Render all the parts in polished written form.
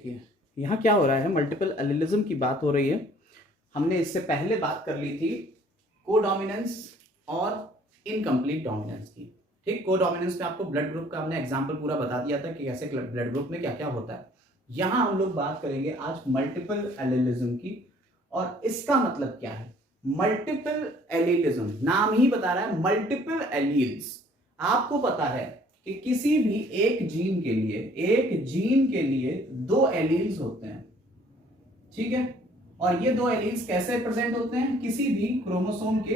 देखिए, यहाँ क्या हो रहा है, मल्टीपल एलिलिज्म की बात हो रही है। हमने इससे पहले बात कर ली थी कोडोमिनेंस और इनकम्प्लीट डोमिनेंस की। ठीक, कोडोमिनेंस में आपको ब्लड ग्रुप का हमने एग्जांपल पूरा बता दिया था कि कैसे ब्लड ग्रुप में क्या क्या होता है। यहाँ हम लोग बात करेंगे आज मल्टीपल एलिलिज्म की, और इसका मतलब क्या है। मल्टीपल एलिलिज्म नाम ही बता रहा है, मल्टीपल एलील्स। आपको पता है कि किसी भी एक जीन के लिए दो एलील्स होते हैं, ठीक है। और ये दो एलील्स कैसे प्रेजेंट होते हैं, किसी भी क्रोमोसोम के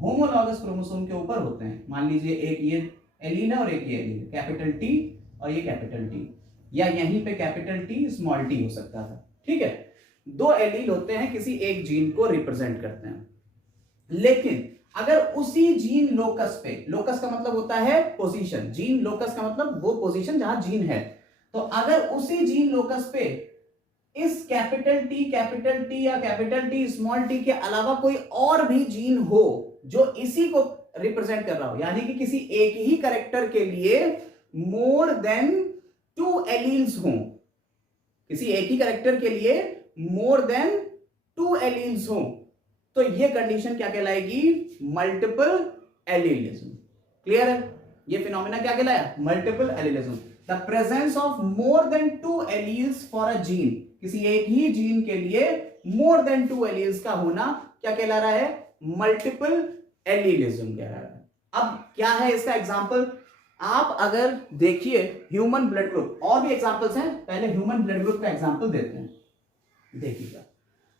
होमोलॉगस क्रोमोसोम के ऊपर होते हैं। मान लीजिए एक ये एलील है और एक ये एलील, कैपिटल टी और ये कैपिटल टी, या यहीं पे कैपिटल टी स्मॉल टी हो सकता था, ठीक है। दो एलील होते हैं, किसी एक जीन को रिप्रेजेंट करते हैं। लेकिन अगर उसी जीन लोकस पे, लोकस का मतलब होता है पोजीशन, जीन लोकस का मतलब वो पोजीशन जहां जीन है, तो अगर उसी जीन लोकस पे इस कैपिटल टी या कैपिटल टी स्मॉल टी के अलावा कोई और भी जीन हो जो इसी को रिप्रेजेंट कर रहा हो, यानी कि किसी एक ही कैरेक्टर के लिए मोर देन 2 एलील्स हों, किसी एक ही कैरेक्टर के लिए मोर देन 2 एलील्स हों, तो ये कंडीशन क्या कहलाएगी, मल्टीपल एलिलिज्म। क्लियर है, ये फिनोमेना क्या कहलाया, multiple allelism. The presence of more than 2 alleles for a gene, किसी एक ही जीन के लिए मोर देन 2 एलील्स का होना क्या कहला रहा है, मल्टीपल एलिलिज्म कह रहा है। अब क्या है इसका एग्जांपल, आप अगर देखिए ह्यूमन ब्लड ग्रुप, और भी एग्जांपल्स हैं, पहले ह्यूमन ब्लड ग्रुप का एग्जांपल देते हैं। देखिएगा,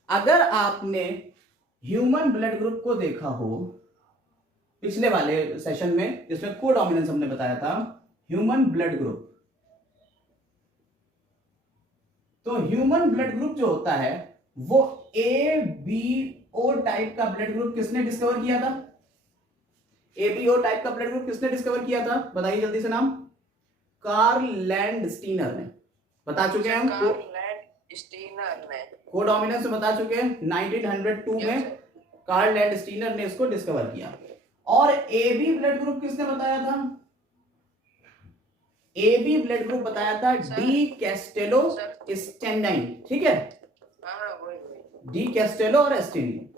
अगर आपने ह्यूमन ब्लड ग्रुप को देखा हो पिछले वाले सेशन में जिसमें कोडोमिनेंस हमने बताया था, ह्यूमन ब्लड ग्रुप, तो ह्यूमन ब्लड ग्रुप जो होता है वो ए बी ओ टाइप का ब्लड ग्रुप किसने डिस्कवर किया था, एबीओ टाइप का ब्लड ग्रुप किसने डिस्कवर किया था, बताइए जल्दी से नाम, कार्ल लैंडस्टीनर ने। बता चुके हैं हम, स्टीनर ने कोडोमिनेंस में बता चुके हैं, 1902 में कार्ल लैंडस्टीनर ने इसको डिस्कवर किया। और एबी ब्लड ग्रुप किसने बताया था, एबी ब्लड ग्रुप बताया था डी कैस्टेलो स्टेनाइन, ठीक है, डी कैस्टेलो और एस्टेनिन।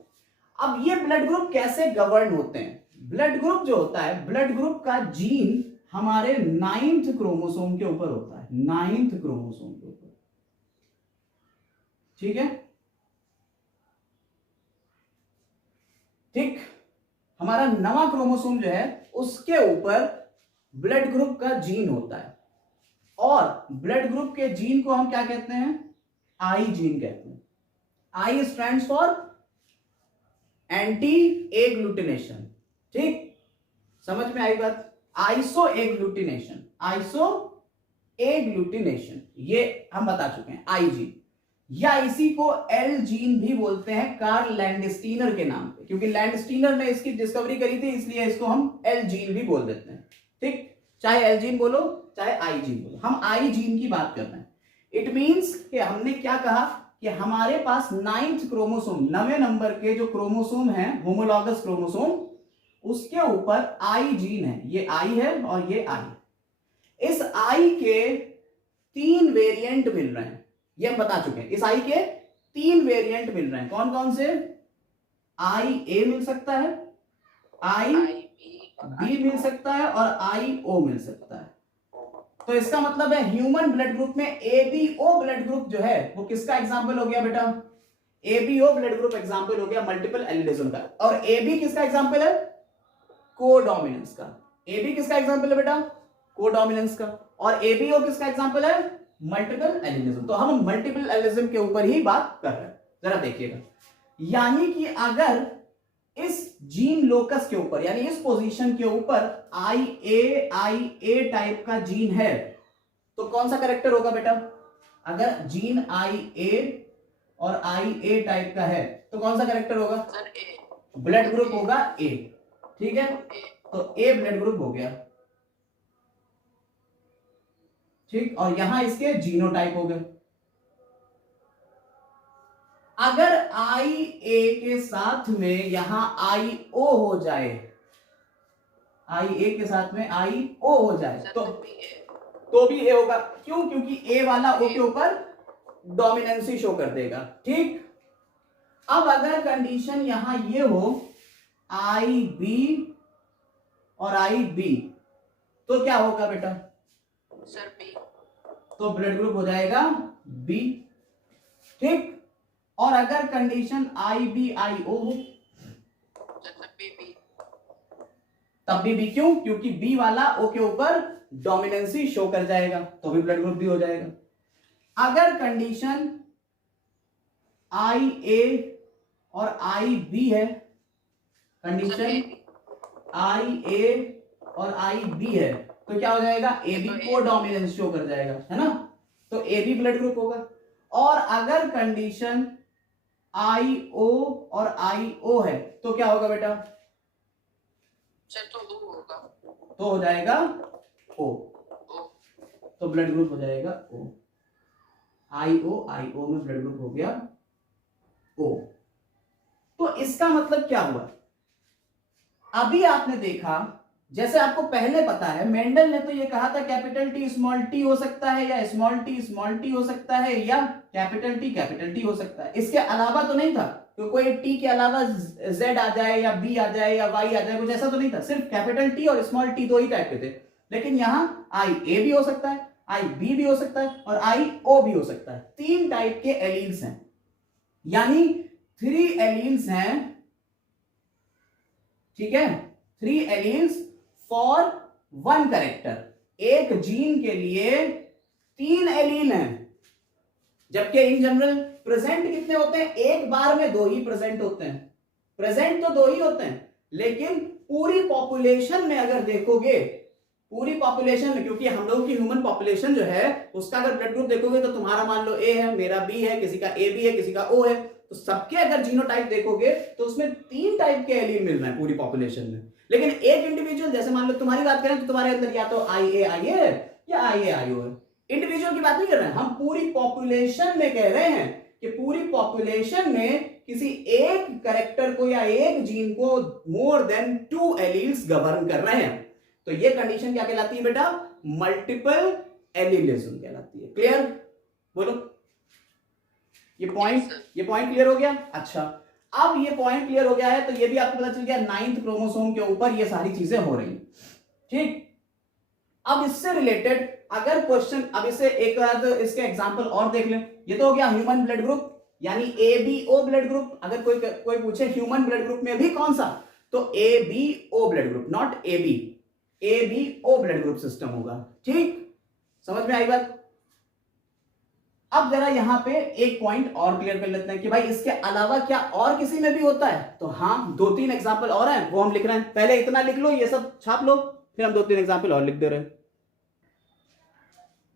अब ये ब्लड ग्रुप कैसे गवर्न होते हैं, ब्लड ग्रुप जो होता है, ब्लड ग्रुप का जीन हमारे 9th क्रोमोसोम के ऊपर होता है, 9th क्रोमोसोम के ऊपर, ठीक है। ठीक, हमारा 9वां क्रोमोसोम जो है उसके ऊपर ब्लड ग्रुप का जीन होता है, और ब्लड ग्रुप के जीन को हम क्या कहते हैं, आई जीन कहते हैं। आई स्टैंड्स फॉर एंटी एग्लूटिनेशन, ठीक, समझ में आई बात, आइसो एग्लूटिनेशन, आइसो एग्लूटिनेशन ये हम बता चुके हैं, आई जीन, या इसी को एल जीन भी बोलते हैं कार्ल लैंडस्टीनर के नाम पे, क्योंकि लैंडस्टीनर ने इसकी डिस्कवरी करी थी, इसलिए इसको हम एल जीन भी बोल देते हैं। ठीक, चाहे एल जीन बोलो चाहे आई जीन बोलो, हम आई जीन की बात कर रहे हैं। इट मींस कि हमने क्या कहा कि हमारे पास 9th क्रोमोसोम, 9वें नंबर के जो क्रोमोसोम है, होमोलॉगस क्रोमोसोम, उसके ऊपर आई जीन है, ये आई है और ये आई। इस आई के 3 वेरिएंट मिल रहे हैं, ये हम बता चुके हैं, इस आई के 3 वेरिएंट मिल रहे हैं, कौन कौन से, आई ए मिल सकता है, आई बी मिल सकता है और आई ओ मिल सकता है। तो इसका मतलब है ह्यूमन ब्लड ग्रुप में एबीओ ब्लड ग्रुप जो है वो किसका एग्जांपल हो गया बेटा, एबीओ ब्लड ग्रुप एग्जांपल हो गया मल्टीपल एलिलिज्म का। और एबी किसका एग्जांपल है, कोडोमिनेंस का। एबी किसका एग्जांपल है बेटा, कोडोमिनेंस का। और एबीओ किसका एग्जांपल है, मल्टीपल एलिलिज्म। तो हम मल्टीपल एलिलिज्म के ऊपर ही बात कर रहे हैं, जरा देखिएगा, यानी कि अगर इस जीन लोकस के ऊपर, यानी इस पोजीशन के ऊपर आई ए टाइप का जीन है, तो कौन सा कैरेक्टर होगा बेटा, अगर जीन आई ए और आई ए टाइप का है तो कौन सा कैरेक्टर होगा, ब्लड ग्रुप होगा ए, ठीक है, तो ए ब्लड ग्रुप हो गया, ठीक। और यहां इसके जीनोटाइप हो गए। अगर आई ए के साथ में यहां आई ओ हो जाए, आई ए के साथ में आई ओ हो जाए तो भी ए होगा, क्यों, क्योंकि ए वाला ओ के ऊपर डोमिनेंसी शो कर देगा। ठीक, अब अगर कंडीशन यहां ये हो आई बी और आई बी, तो क्या होगा बेटा? Sir B. तो ब्लड ग्रुप हो जाएगा बी। ठीक, और अगर कंडीशन आई बी आई ओ हो सर बी बी। तब भी बी। क्यों? क्योंकि बी वाला ओ के ऊपर डोमिनेंसी शो कर जाएगा, तो भी ब्लड ग्रुप बी हो जाएगा। अगर कंडीशन आई ए और आई बी है, कंडीशन आई ए और आई बी है, तो क्या हो जाएगा? ए बी को डोमिनेंस शो कर जाएगा, है ना, तो ए बी ब्लड ग्रुप होगा। और अगर कंडीशन आई ओ और आई ओ है, तो क्या होगा बेटा? सर तो ओ होगा, तो हो जाएगा ओ, तो ब्लड ग्रुप हो जाएगा ओ। आई ओ में ब्लड ग्रुप हो गया ओ। तो इसका मतलब क्या हुआ? अभी आपने देखा, जैसे आपको पहले पता है, मेंडल ने तो ये कहा था कैपिटल टी स्मॉल टी हो सकता है, या स्मॉल टी हो सकता है, या कैपिटल टी हो सकता है। इसके अलावा तो नहीं था, तो कोई टी के अलावा जेड आ जाए या बी आ जाए या वाई आ जाए, कुछ ऐसा तो नहीं था। सिर्फ कैपिटल टी और स्मॉल टी दो ही टाइप के थे। लेकिन यहां आई ए भी हो सकता है, आई बी भी हो सकता है, और आई ओ भी हो सकता है। 3 टाइप के एलील्स हैं, यानी 3 एलील्स हैं। ठीक है, 3 एलील्स फॉर 1 कैरेक्टर। एक जीन के लिए 3 एलील हैं, जबकि इन जनरल प्रेजेंट कितने होते हैं? एक बार में 2 ही प्रेजेंट होते हैं। प्रेजेंट तो 2 ही होते हैं, लेकिन पूरी पॉपुलेशन में अगर देखोगे, पूरी पॉपुलेशन में, क्योंकि हम लोगों की ह्यूमन पॉपुलेशन जो है उसका अगर ब्लड ग्रुप देखोगे तो तुम्हारा मान लो ए है, मेरा बी है, किसी का ए बी है, किसी का ओ है, तो सबके अगर जीनोटाइप देखोगे तो उसमें 3 टाइप के एलील मिल रहे हैं पूरी पॉपुलेशन में। लेकिन एक इंडिविजुअल, जैसे मान लो तुम्हारी बात करें तो तुम्हारे अंदर या तो आई ए है या आई ए आई ओ है। इंडिविजुअल की बात नहीं कर रहे हैं हम, पूरी पॉपुलेशन में कह रहे हैं कि पूरी पॉपुलेशन में किसी एक कैरेक्टर को या एक जीन को मोर देन 2 एलील्स गवर्न कर रहे हैं। तो ये कंडीशन क्या कहलाती है बेटा? मल्टीपल एलीलिज्म कहलाती है। क्लियर? बोलो, ये पॉइंट क्लियर हो गया? अच्छा, अब ये पॉइंट क्लियर हो गया है, तो ये भी आपको पता चल गया 9th क्रोमोसोम के ऊपर ये सारी चीजें हो रही। ठीक, अब इससे रिलेटेड अगर क्वेश्चन, अब इसे एक बार इसके एग्जांपल और देख लें। ये तो हो गया ह्यूमन ब्लड ग्रुप, यानी A B O blood group. अगर कोई पूछे ह्यूमन ब्लड ग्रुप में भी कौन सा, तो A B O blood group, not A B O blood group system होगा। ठीक, समझ में आई बात? अब जरा यहां पे एक पॉइंट और क्लियर कर लेते हैं कि भाई इसके अलावा क्या और किसी में भी होता है? तो हाँ, 2-3 एग्जांपल और हैं, वो हम लिख रहे हैं। पहले इतना लिख लो, ये सब छाप लो, फिर हम 2-3 एग्जांपल और लिख दे रहे हैं।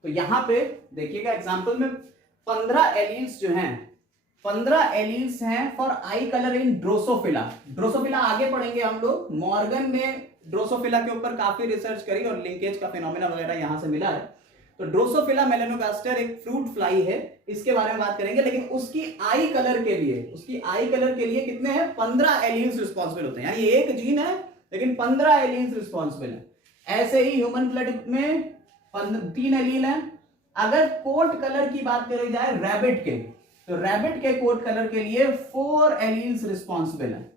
तो यहां पे देखिएगा एग्जांपल में 15 एलील्स जो हैं, 15 एलील्स हैं for I colour in Drosophila. Drosophila आगे पढ़ेंगे हम लोग। मॉर्गन ने ड्रोसोफिला के ऊपर काफी रिसर्च करी और लिंकेज का फिनोमेना वगैरह यहां से मिला है। तो ड्रोसोफिला मेलानोगास्टर एक फ्रूट फ्लाई है, इसके बारे में बात करेंगे। लेकिन उसकी आई कलर के लिए कितने हैं? 15 एलील्स रिस्पॉन्सिबल होते हैं, यानी एक जीन है लेकिन 15 एलील्स रिस्पॉन्सिबल है। ऐसे ही ह्यूमन ब्लड में 3 एलील हैं। अगर कोट कलर की बात करी जाए रैबिट के, तो रैबिट के कोट कलर के लिए 4 एलील्स रिस्पॉन्सिबल हैं।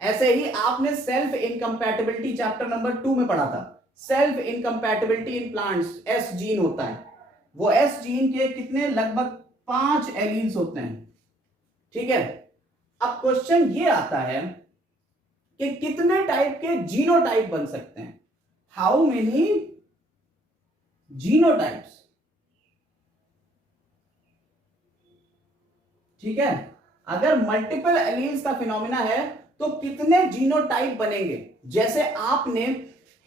ऐसे ही आपने सेल्फ इनकम्पैटिबिलिटी चैप्टर नंबर 2 में पढ़ा था, self incompatibility in plants, S gene होता है। वो एस जीन के कितने? लगभग 5 एलील्स होते हैं। ठीक है, अब क्वेश्चन ये आता है कि कितने टाइप के जीनोटाइप बन सकते हैं? How many genotypes? ठीक है, अगर मल्टीपल एलील्स का फिनोमेना है तो कितने जीनोटाइप बनेंगे? जैसे आपने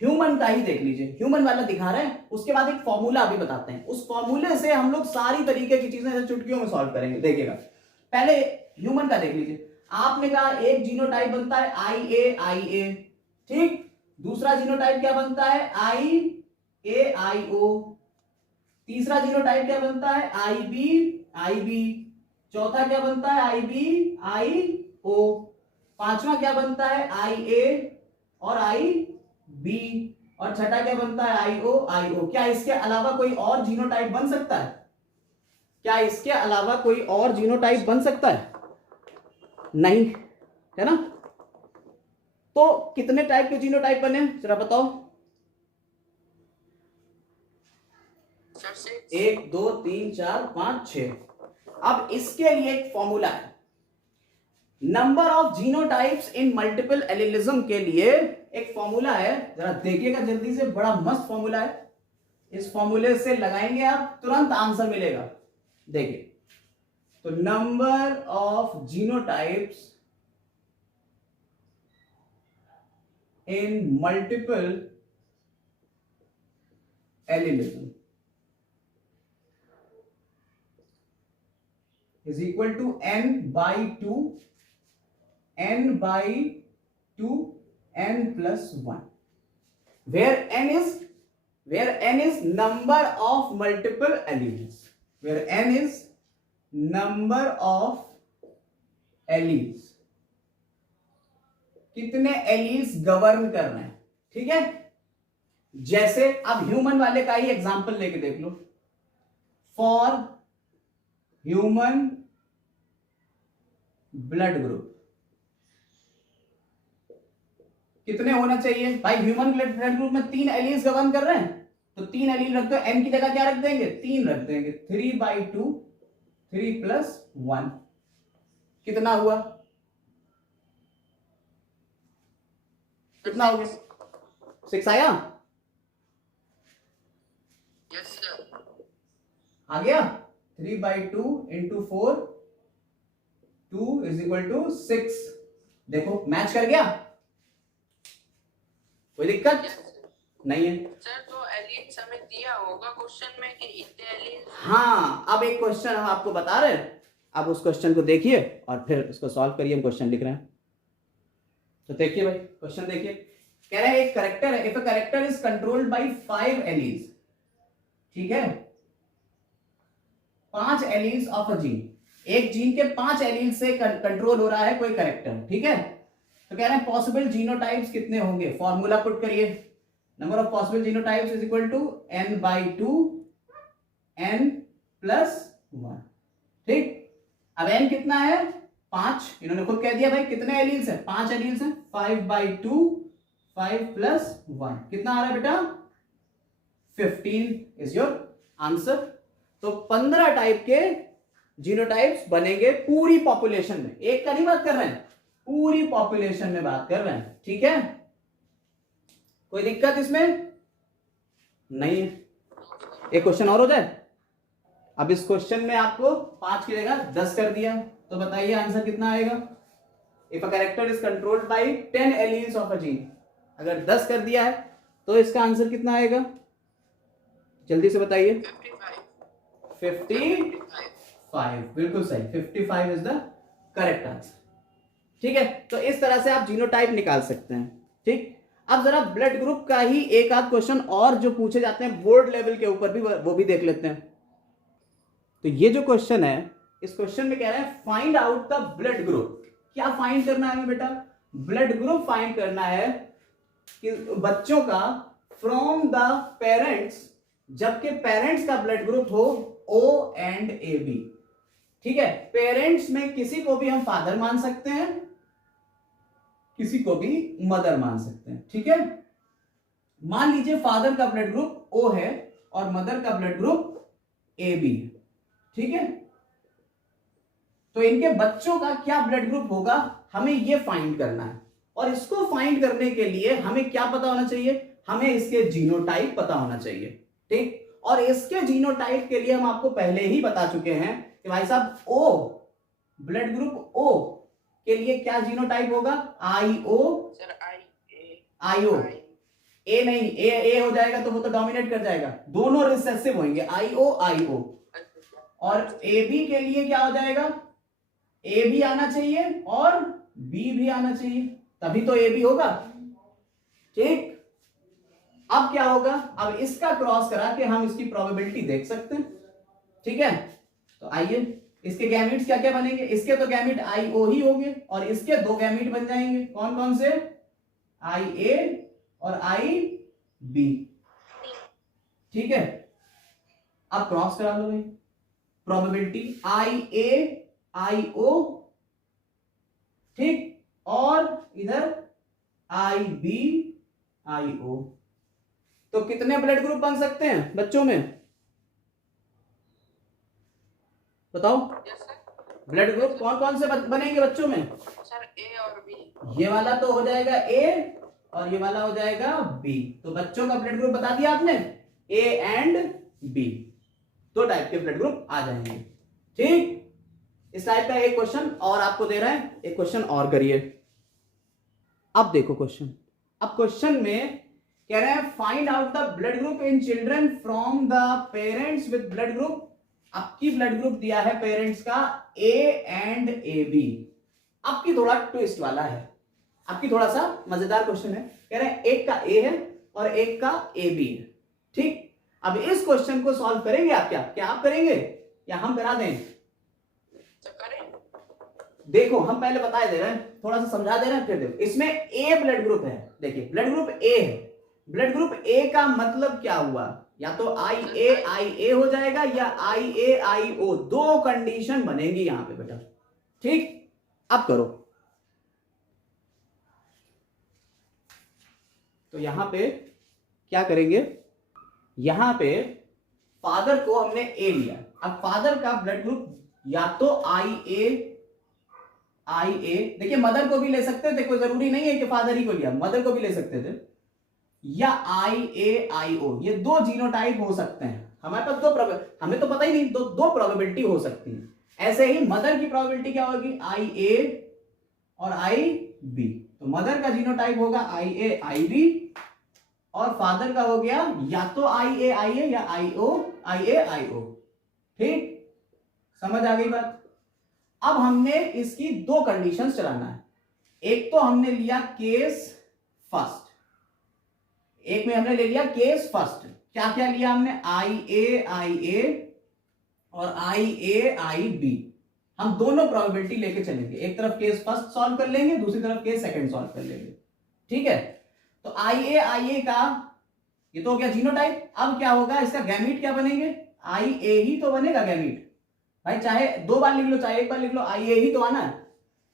ह्यूमन का ही देख लीजिए, ह्यूमन वाला दिखा रहे हैं, उसके बाद एक फॉर्मूला अभी बताते हैं। उस फॉर्मूले से हम लोग सारी तरीके की चीजें चुटकियों में सॉल्व करेंगे। देखिएगा, पहले ह्यूमन का देख लीजिए। आपने कहा एक जीनोटाइप बनता है आई ए, ठीक। दूसरा जीनोटाइप क्या बनता है? आई ए आई ओ। तीसरा जीनोटाइप क्या बनता है? आई बी। चौथा क्या बनता है? आई बी आई ओ। पांचवा क्या बनता है? आई ए और आई बी। और छठा क्या बनता है? आई ओ। क्या इसके अलावा कोई और जीनोटाइप बन सकता है? क्या इसके अलावा कोई और जीनोटाइप बन सकता है? नहीं, है ना? तो कितने टाइप के जीनोटाइप बने जरा बताओ? सर 6। 1 2 3 4 5 6। अब इसके लिए एक फॉर्मूला है, number of genotypes in multiple allelism के लिए एक फॉर्मूला है, जरा देखिएगा जल्दी से, बड़ा मस्त फॉर्मूला है। इस फॉर्मूले से लगाएंगे आप तुरंत आंसर मिलेगा। देखिए, तो number of genotypes in multiple allelism is equal to n by 2 n by 2 n plus 1, where n is number of multiple alleles, where n is number of alleles, कितने एलील्स गवर्न कर रहे हैं। ठीक है, जैसे अब ह्यूमन वाले का ही एग्जांपल लेके देख लो। फॉर ह्यूमन ब्लड ग्रुप कितने होना चाहिए भाई? ह्यूमन ब्लड ग्रुप में 3 एलील्स गवर्न कर रहे हैं, तो 3 एलील रख दो, एन की जगह क्या रख देंगे? 3 रख देंगे। 3/2 3 + 1 कितना हुआ? कितना हो गया? 6 आया? Yes sir. आ गया? 3/2 × 4 2 = 6। देखो मैच कर गया, कोई दिक्कत नहीं है सर। तो एलियंस हमें दिया होगा क्वेश्चन में कि इतने एलियंस। हाँ, अब एक क्वेश्चन हम आपको बता रहे हैं, आप उस क्वेश्चन को देखिए और फिर इसको सॉल्व करिए। हम क्वेश्चन लिख रहे हैं, तो देखिए भाई क्वेश्चन देखिए। कह रहे हैं एक कैरेक्टर है, if a character is controlled by 5 alleles, ठीक है, 5 एलील्स ऑफ अ जीन, एक जीन के 5 एलील से कंट्रोल हो रहा है कोई कैरेक्टर, ठीक है। तो कह रहे हैं पॉसिबल जीनोटाइप्स कितने होंगे? फॉर्मूला पुट करिए, number of possible genotypes is equal to n/2 n + 1। ठीक, अब n कितना है? 5। इन्होंने खुद कह दिया भाई कितने एलील्स है? 5 एलील्स हैं। 5/2 5 + 1 कितना आ रहा है बेटा? 15 इज योर आंसर। तो 15 टाइप के जीनोटाइप्स बनेंगे पूरी पॉपुलेशन में, एक का नहीं बात कर रहे हैं, पूरी पॉपुलेशन में बात कर रहे हैं। ठीक है, कोई दिक्कत इसमें नहीं है। एक क्वेश्चन और हो जाए। अब इस क्वेश्चन में आपको 5 की जगह 10 कर दिया, तो बताइए आंसर कितना आएगा? If a character is controlled by 10 alleles of a gene, अगर 10 कर दिया है तो इसका आंसर कितना आएगा? जल्दी से बताइए। 55, बिल्कुल सही, 55 इज द करेक्ट आंसर। ठीक है, तो इस तरह से आप जीनोटाइप निकाल सकते हैं। ठीक, अब जरा ब्लड ग्रुप का ही एक आध क्वेश्चन और जो पूछे जाते हैं बोर्ड लेवल के ऊपर भी, वो भी देख लेते हैं। तो ये जो क्वेश्चन है, इस क्वेश्चन में कह रहे हैं find out the blood group. क्या फाइंड करना है हमें बेटा? ब्लड ग्रुप फाइंड करना है कि बच्चों का फ्रॉम द पेरेंट्स, जबकि पेरेंट्स का ब्लड ग्रुप हो O एंड AB। ठीक है, पेरेंट्स में किसी को भी हम फादर मान सकते हैं, किसी को भी मदर मान सकते हैं। ठीक है, मान लीजिए फादर का ब्लड ग्रुप O है और मदर का ब्लड ग्रुप AB है। ठीक है, तो इनके बच्चों का क्या ब्लड ग्रुप होगा, हमें यह फाइंड करना है। और इसको फाइंड करने के लिए हमें क्या पता होना चाहिए? हमें इसके जीनोटाइप पता होना चाहिए। ठीक, और इसके जीनोटाइप के लिए हम आपको पहले ही बता चुके हैं कि भाई साहब O, ब्लड ग्रुप O के लिए क्या जीनोटाइप होगा? IO। सर IO A नहीं, A हो जाएगा तो वो तो डोमिनेट कर जाएगा, दोनों रिसेसिव होंगे, IO। और AB के लिए क्या हो जाएगा? A भी आना चाहिए और B भी आना चाहिए, तभी तो AB होगा। ठीक, अब क्या होगा? अब इसका क्रॉस करा के हम इसकी प्रोबेबिलिटी देख सकते हैं। ठीक है, तो आइए, इसके गैमीट्स क्या क्या बनेंगे? इसके तो गैमीट IO ही होंगे और इसके 2 गैमीट बन जाएंगे। कौन कौन से? IA और IB। ठीक है, अब क्रॉस करा लो भाई, प्रोबेबिलिटी IA IO, ठीक, और इधर IBIO। तो कितने ब्लड ग्रुप बन सकते हैं बच्चों में, बताओ? Yes sir. ब्लड ग्रुप कौन कौन से बनेंगे बच्चों में? सर ए और बी। ये वाला तो हो जाएगा A और ये वाला हो जाएगा B। तो बच्चों का ब्लड ग्रुप बता दिया आपने, A एंड B, दो टाइप के ब्लड ग्रुप आ जाएंगे। ठीक, इस टाइप का एक क्वेश्चन और आपको दे रहा है, एक क्वेश्चन और करिए। अब देखो क्वेश्चन, अब क्वेश्चन में कह रहे हैं find out the blood group in children from the parents with blood group. आपकी ब्लड ग्रुप दिया है पेरेंट्स का A एंड AB। आपकी थोड़ा ट्विस्ट वाला है, आपकी थोड़ा सा मजेदार क्वेश्चन है। कह रहे हैं एक का A है और एक का AB है। ठीक, अब इस क्वेश्चन को सॉल्व करेंगे आप, क्या आप करेंगे या हम करा दें? देखो हम पहले बता दे रहे हैं, थोड़ा सा समझा दे रहे हैं, फिर देखो इसमें A ब्लड ग्रुप है। देखिए ब्लड ग्रुप A है, ब्लड ग्रुप A का मतलब क्या हुआ, या तो IA हो जाएगा या IAIO, दो कंडीशन बनेगी यहां पे बेटा। ठीक, अब करो, तो यहां पे क्या करेंगे, यहां पे फादर को हमने A लिया। अब फादर का ब्लड ग्रुप या तो IA, देखिए मदर को भी ले सकते थे, कोई जरूरी नहीं है कि फादर ही को लिया, मदर को भी ले सकते थे, या IAIO, ये दो जीनोटाइप हो सकते हैं। हमारे पास हमें तो पता ही नहीं, दो प्रोबेबिलिटी हो सकती है। ऐसे ही मदर की प्रोबेबिलिटी क्या होगी, IA और IB। तो मदर का जीनोटाइप होगा IAIB और फादर का हो गया या तो IAIA या IAIO। ठीक, समझ आ गई बात? अब हमने इसकी दो कंडीशंस चलाना है। एक तो हमने लिया केस फर्स्ट, एक में हमने ले लिया केस फर्स्ट। क्या क्या लिया हमने, IAIA और IAIB। हम दोनों प्रोबेबिलिटी लेके चलेंगे, एक तरफ केस फर्स्ट सॉल्व कर लेंगे, दूसरी तरफ केस सेकंड सॉल्व कर लेंगे। ठीक है, तो IAIA का ये तो हो गया जीनोटाइप। अब क्या होगा, इसका गैमीट क्या बनेंगे, IA ही तो बनेगा गैमीट भाई, चाहे दो बार लिख लो चाहे एक बार लिख लो, IA ही तो आना है।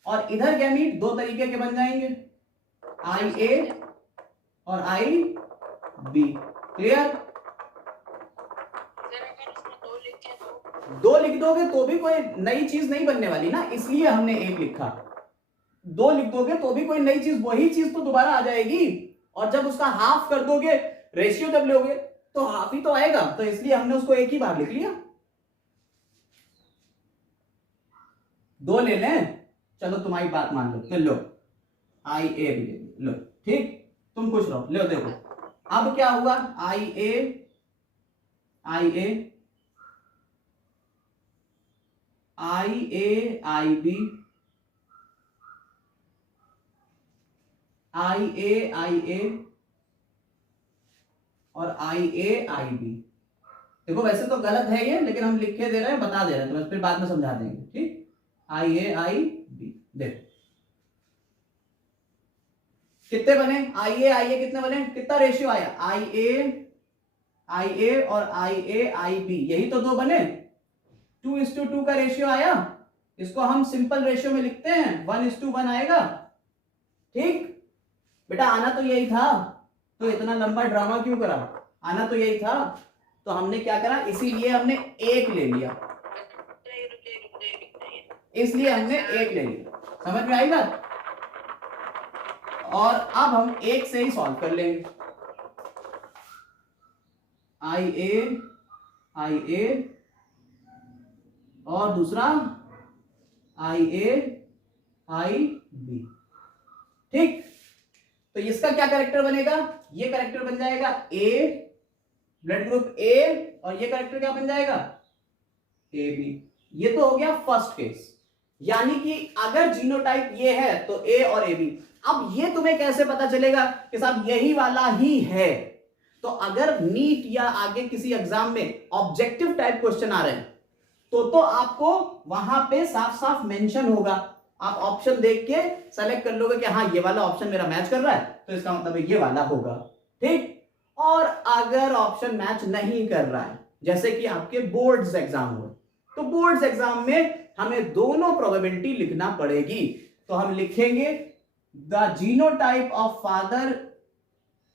और इधर गैमीट दो तरीके के बन जाएंगे, IA और IB। क्लियर? दो लिख दोगे तो भी कोई नई चीज नहीं बनने वाली ना, इसलिए हमने एक लिखा। दो लिख दोगे तो भी कोई नई चीज, वही चीज तो दोबारा आ जाएगी। और जब उसका हाफ कर दोगे, रेशियो जब लोगे तो हाफ ही तो आएगा, तो इसलिए हमने उसको एक ही बार लिख लिया। दो ले लें, चलो तुम्हारी बात मान लो, तो लो IA भी लो। ठीक, तुम खुश रहो, लो देखो अब क्या हुआ, IA IAIB IAIA और IAIB। देखो वैसे तो गलत है ये, लेकिन हम लिख के दे रहे हैं, बता दे रहे हैं, तो फिर बाद में समझा देंगे। ठीक, IAIB देखो कितने बने, IAIA कितने बने, कितना रेशियो आया, IA और IAIB, यही तो दो बने, 2:2 का रेशियो आया। इसको हम सिंपल रेशियो में लिखते हैं, 1:1 आएगा। ठीक बेटा, आना तो यही था, तो इतना लंबा ड्रामा क्यों करा, आना तो यही था। तो हमने क्या करा, इसीलिए हमने एक ले लिया, इसलिए हमने एक ले लिया। समझ में आई बात? और अब हम एक से ही सॉल्व कर लेंगे, IA और दूसरा IAIB। ठीक, तो इसका क्या कैरेक्टर बनेगा, ये कैरेक्टर बन जाएगा A, ब्लड ग्रुप A, और ये कैरेक्टर क्या बन जाएगा, AB। ये तो हो गया फर्स्ट केस, यानी कि अगर जीनोटाइप ये है तो A और AB। अब ये तुम्हें कैसे पता चलेगा कि साहब यही वाला ही है, तो अगर नीट या आगे किसी एग्जाम में ऑब्जेक्टिव टाइप क्वेश्चन आ रहे हैं तो आपको वहां पे साफ साफ मेंशन होगा, आप ऑप्शन देख के सेलेक्ट कर लोगे कि हाँ ये वाला ऑप्शन मेरा मैच कर रहा है, तो इसका मतलब ये वाला होगा। ठीक, और अगर ऑप्शन मैच नहीं कर रहा है, जैसे कि आपके बोर्ड्स एग्जाम हुए, तो बोर्ड्स एग्जाम में हमें दोनों प्रोबेबिलिटी लिखना पड़ेगी। तो हम लिखेंगे the genotype of father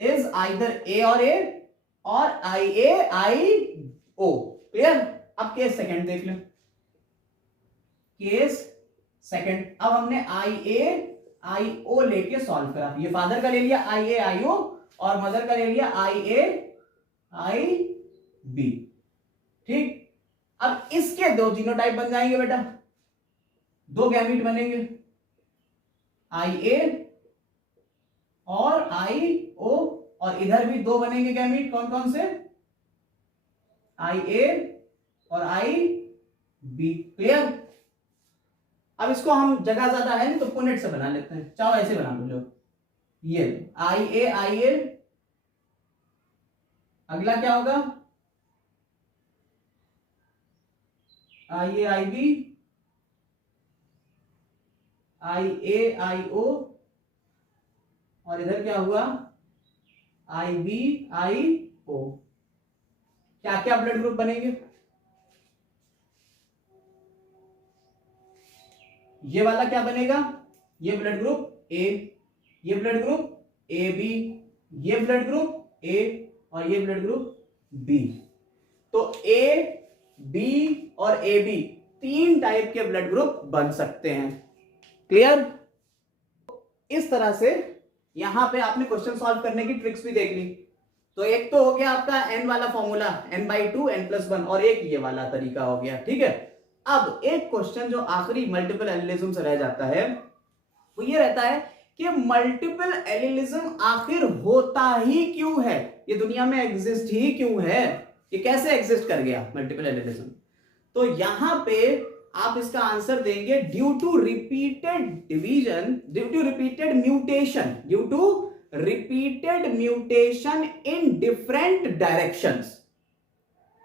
is either A or IAIO। Clear. अब केस सेकंड देख लो, केस सेकंड। अब हमने IAIO लेके सॉल्व करा। ये फादर का ले लिया IAIO और मदर का ले लिया IAIB। ठीक। अब इसके दो जीनोटाइप बन जाएंगे बेटा, दो गैमीट बनेंगे, IA और IO, और इधर भी दो बनेंगे गैमीट। कौन कौन से? IA और IB। क्लियर। अब इसको हम जगह ज्यादा है नहीं तो पुनेट से बना लेते हैं, चाहो ऐसे बना लो। ये IAIL, अगला क्या होगा? IAIB, IAIO, और इधर क्या हुआ? IBIO। क्या क्या ब्लड ग्रुप बनेंगे? ये वाला क्या बनेगा? ये ब्लड ग्रुप A, ये ब्लड ग्रुप AB, ये ब्लड ग्रुप A और ये ब्लड ग्रुप B। तो A, B और AB तीन टाइप के ब्लड ग्रुप बन सकते हैं। क्लियर। इस तरह से यहां पे आपने क्वेश्चन सॉल्व करने की ट्रिक्स भी देख ली। तो एक तो हो गया आपका n वाला फॉर्मूला, n/2 n+1, और एक ये वाला तरीका हो गया। ठीक है। अब एक क्वेश्चन जो आखिरी मल्टीपल एलिलिज्म से रह जाता है वो ये रहता है कि मल्टीपल एलिलिज्म आखिर होता ही क्यों है, ये दुनिया में एग्जिस्ट ही क्यों है, ये कैसे एग्जिस्ट कर गया मल्टीपल एलिलिज्म। तो यहां पे आप इसका आंसर देंगे due to repeated division, due to repeated mutation, due to repeated mutation in different directions.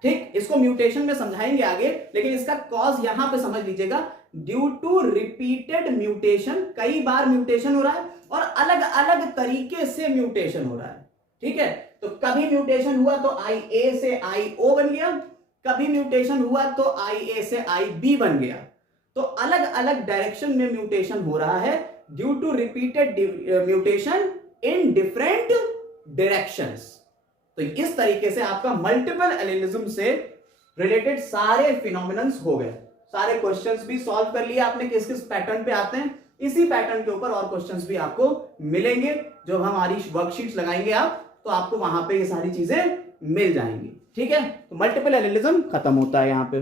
ठीक। इसको म्यूटेशन में समझाएंगे आगे, लेकिन इसका कॉज यहां पे समझ लीजिएगा। ड्यू टू रिपीटेड म्यूटेशन, कई बार म्यूटेशन हो रहा है और अलग अलग तरीके से म्यूटेशन हो रहा है। ठीक है। तो कभी म्यूटेशन हुआ तो IA से IO बन गया, कभी म्यूटेशन हुआ तो IA से IB बन गया। तो अलग अलग डायरेक्शन में म्यूटेशन हो रहा है due to repeated mutation in different directions. तो इस तरीके से आपका मल्टीपल एलिलिज्म से रिलेटेड सारे फिनोमिनन्स हो गए। सारे क्वेश्चंस भी सॉल्व कर लिए आपने, किस किस पैटर्न पे आते हैं। इसी पैटर्न के ऊपर और क्वेश्चंस भी आपको मिलेंगे। जब हमारी वर्कशीट्स लगाएंगे आप तो आपको वहां पे ये सारी चीजें मिल जाएंगी। ठीक है। तो मल्टीपल एलिलिज्म खत्म होता है यहां पे।